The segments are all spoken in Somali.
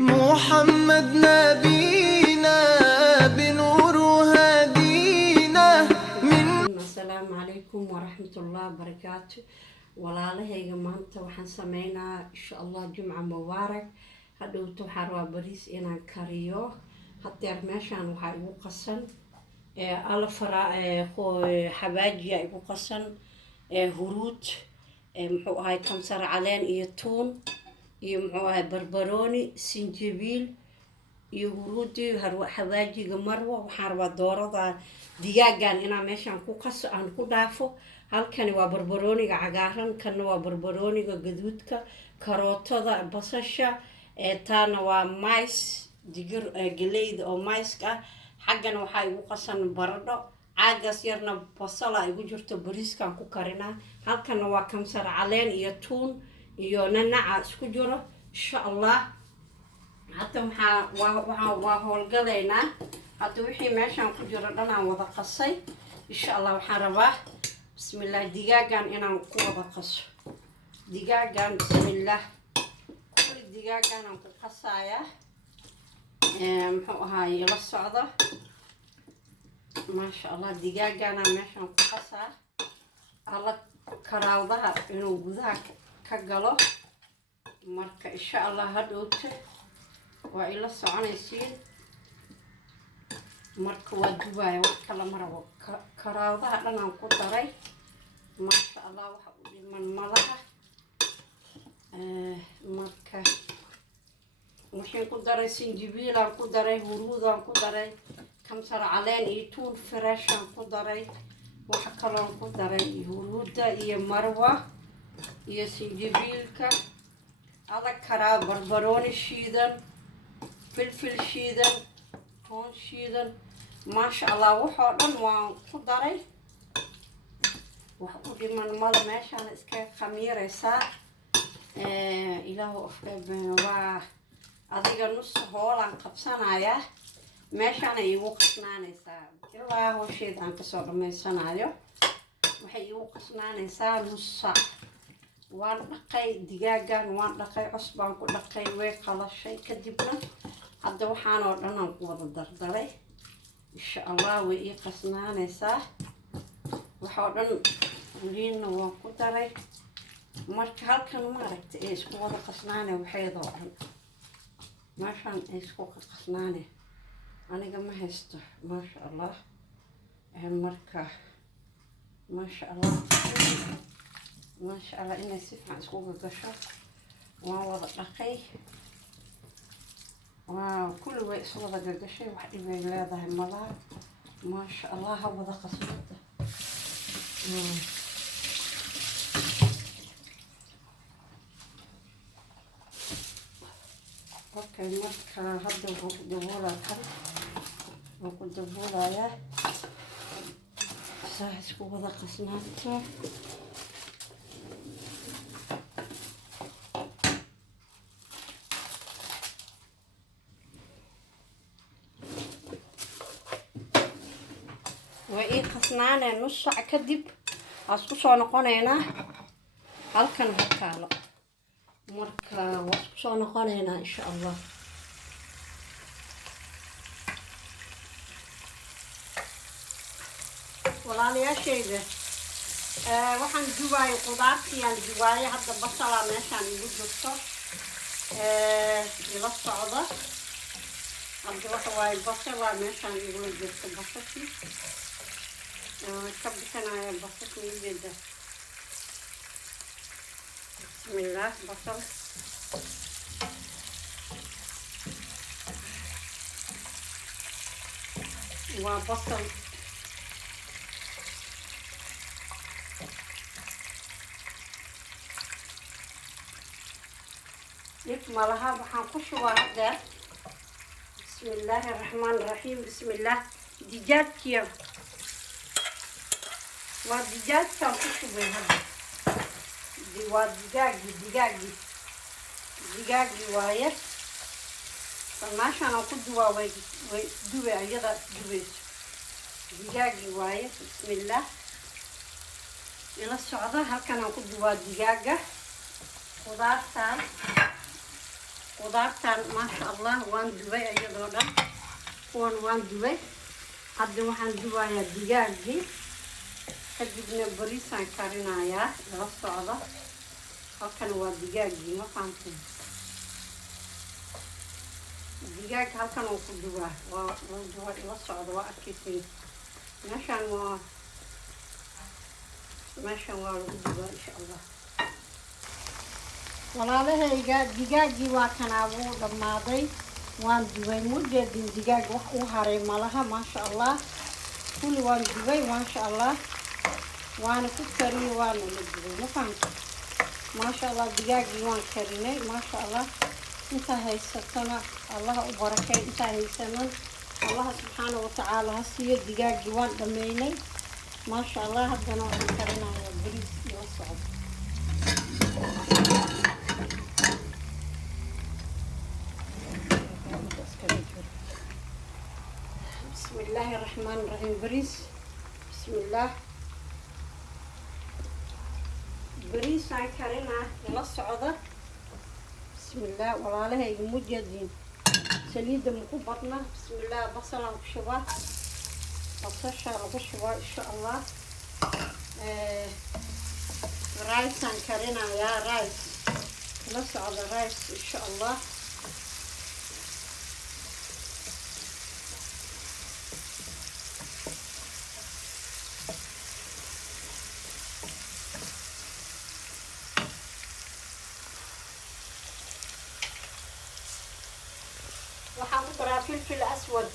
محمد نبينا بنور هدينا من السلام عليكم ورحمة الله وبركاته. walaalahayga maanta waxaan sameynaa insha Allah jumca mubaarak. hadhowto waxaan rabaa bariis inaan kariyo. hadeer meeshaan waxaa igu qasan xabaajiya igu qasan huruud muxuu ahay kamsar caleen iyo tuun iyo muxuu ahay barbarooni sinjibiil iyo huruudi xabaajiga marwa. waxaan rabaa doorada digaagan inaan meeshaan ku qaso aan ku dhaafo. halkani waa barbarooniga cagaaran, kana waa barbarooniga gaduudka, karootada, basasha, taana waa mais digir galeyda oo maiska ah. xaggana waxaa igu qasan baradho, caagaas yarna basala igu jirto bariiskan ku karinaa. halkana waa kamsar caleen iyo tuun iyo nanaca isku jiro insha Allah. hadda waa howlgalaynaa. hadda wixii meeshaan ku jiro dhan aan wada qasay insha Allah. waxaan rabaa bismillah digaagan inaan ku wada qaso. digaagan bismillah kulli digaagan aan ku qasaaya. muxuu ahaay la socda maasha Allah. digaagan aan meeshaan ku qasaa alla karaawdaha inuu gudaha ka galo. marka insha Allah hadhowto waa ila soconaysiin. marka waa dubaaya wax kala marabo karaawdaha dhan aan ku daray maasha Allah. waxa u dhiman malaha marka waxaan ku daray sinjibiilaan ku daray, huruudaan ku daray, kamsar caleen iyo tuun freeshaan ku daray. waxa kaloon ku daray huruuda iyo marwa iyo sinjibiilka adag karaa, barbarooni shiidan, filfil shiidan, toon shiidan maasha Allah. waxoo dhan waan ku daray. wax u dhiman mala meeshaan iska khamiiraysaa. ilaahu afkeen waa adiga nus hoolaan qabsanayaa. meeshaan ay igu qasnaanaysaa ilaa howsheeda aan kasoo dhammaysanayo. waxay igu qasnaanaysaa nus saac. waan dhaqay digaagan, waan dhaqay, cusbaan ku dhaqay, way qalashay. kadibna hadda waxaanoo dhan aan ku wada dardaray insha Allah. way ii qasnaanaysaa waxoo dhan liinna waan ku daray. marka halkan maaragta ay isku wada qasnaanay waxeedoo dhan meeshaan ay isku qasnaanay aniga ma haysto maasha Allah. marka maasha Allah maasha Allah inay si fiican isku gasho. waan wada dhaqay. waaw kulli way isu wada gagashay. wax dhibay leedahay malaha maasha Allah. ha wada qasnada okay. marka hadda wuu ku daboolaa kan waan ku daboolayaa saa isku wada qasnaanto. way ii qasnaaneen nus saac kadib waan isku soo noqonaynaa. halkan hortaalo marka waan isku soo noqonaynaa insha Allah. walaalayaashayda waxaan dubaayay qudaartii aan dubaayay. hadda basalaa meeshaan igu jirto ila socda. hadda waxa waaye basalaa meeshaan igula jirto. basashii ka bixinaya basashiigeeda bismillah. basal waa basal dhib malaha. waxaan ku shubaa hadda bismillaahi raxmaani raxiim. bismillah dijaajkiya waa dijaajkaan ku shubay. hadda waa digaagii waaye. meeshaan aan ku dubaa way dube ayada dubayso. digaagii waaye bismillah ila socda. halkan aan ku dubaa digaaga. qudaartaan qudaartan maasha allah waan dubay iyadoo dhan kuwan waan dubay hadda waxaan dubayaa digaaggii kadibna bariisaan karinayaa lala socdo halkan waa digaaggii ma fahamtay digaag halkan uu ku dubaa waa duba ila socdo waa arkaysin meeshaan waa lagu dubaa insha allah walaalahayga digaaggii waa kanaa wuu dhammaaday waan dubay mujeedin digaag wax uu haray malaha maasha allah kulli waan dubay maasha allah waana ku kariyey waana la dubay ma fahamta maasha allah digaaggii waan karinay maasha allah intaa haysatana allaha u barakay intaa haysanan allaha subxaana watacaala ha siiyo digaaggii waan dhammaynay maasha allah haddana waxaan karinayaa bariis ila socdo بسم الله الرحمن الرحيم بريس بسم الله بريس عن كرينا نص عضة بسم الله والله هي مجدين سليد مقبضنا بسم الله بصلا وشوا بصشة وشوا إن شاء الله رايس عن كرينا يا رايس نص عضة رايس إن شاء الله waxaan ku daraa filfil aswad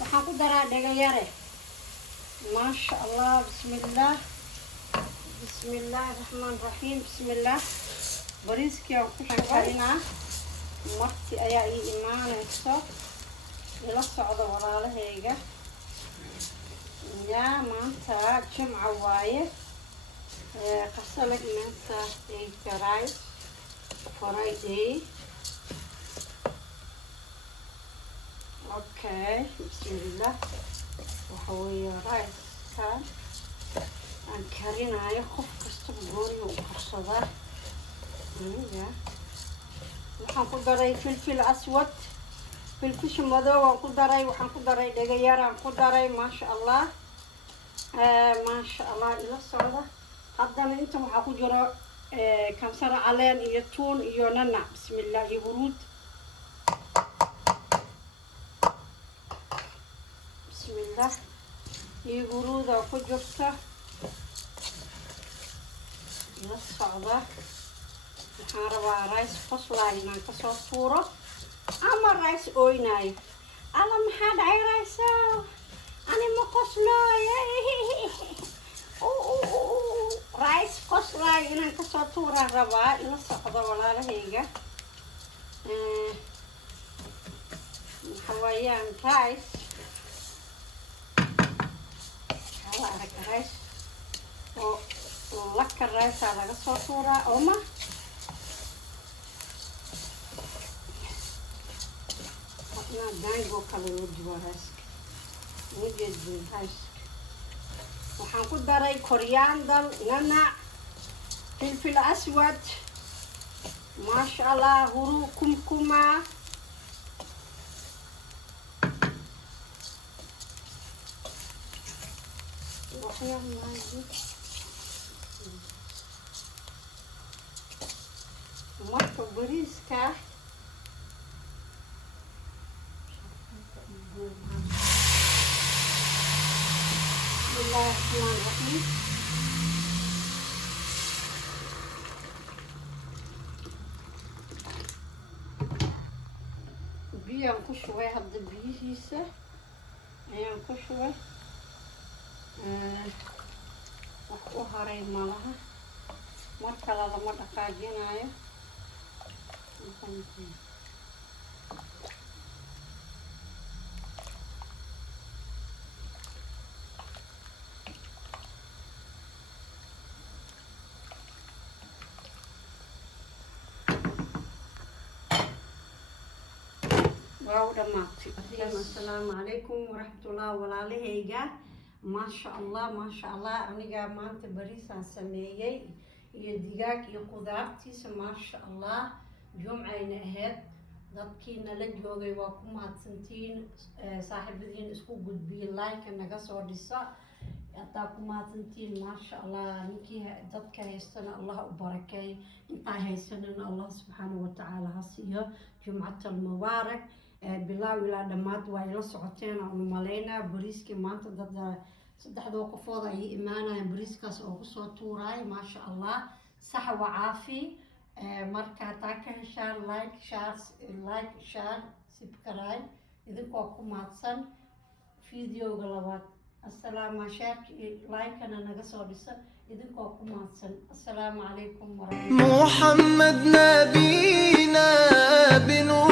waxaan ku daraa dhagayare maasha allah bismillah bismillahi raxmaan raxiim bismillah bariiskii aan ku karinaa marti ayaa ii imaanayso ila socda walaalahayga yaa maanta jimca waaye qasalag maanta ay karaay Friday. Okay, bismillah. وحوي رايس كان عن كارينا يخف كستب غوري وقرصدا. وحنقول دراي فلفل أسود فلفل شمدو وحنقول دراي وحنقول دراي دجاجة وحنقول دراي ما شاء الله ما شاء الله إلى الصعدة. هذا أنتم وحنقول جرا كم سنة علين يتون يوننا بسم الله يورود بسم الله يورود وكجرته الصعبة الحارة رايس فصلاي من كسر صورة أما رايس أويناي أنا محد عي رايسا أنا مقصلاي رايس قصلاي إن كسر صورة ربا إن الصعبة ولا لهيجا حواليان رايس هلا هيك رايس ولك الرايس على كسر صورة أما أنا دايجو كله وجبه رايس وجد رايس وحنقول دراي كورياندر نعناع فلفل أسود ما شاء الله هرو كمكمة وحيا ماجي مركو بريسكا بسم الله الرحمن الرحيم بيان كشوي هذا بيهيسه ayaan ku shubay wax u haray malaha mar kale lama dhaqaajinayo السلام عليكم ورحمة الله وبركاته ما شاء الله أنا ما أنت بريسان سميي iyo digaag iyo qudaartiisa maasha allah jumcayna ahayd dadkiina la joogay waa ku mahadsantiin saaxiibadiin isku gudbiyey like naga soo dhisa hadaa ku mahadsantiin maasha allah ninkii dadka haystana allah u barakeey intaa haysanana allah subxaanahu watacaala ha siiyo jumcatal mubaarak bilaaw ilaa dhammaad waa ila socoteen aan umalaynaa bariiskii maanta dad saddexdoo qofood ay imaanayaan bariiskaas oo kusoo tuuraay maasha allah sax wa caafi marka taa ka heshaan like share subscribe idinkoo ku mahadsan videoga labaad السلام شاك لايك أنا نقصه بس إذنكم كمان السلام عليكم ورحمة الله محمد نبينا بنور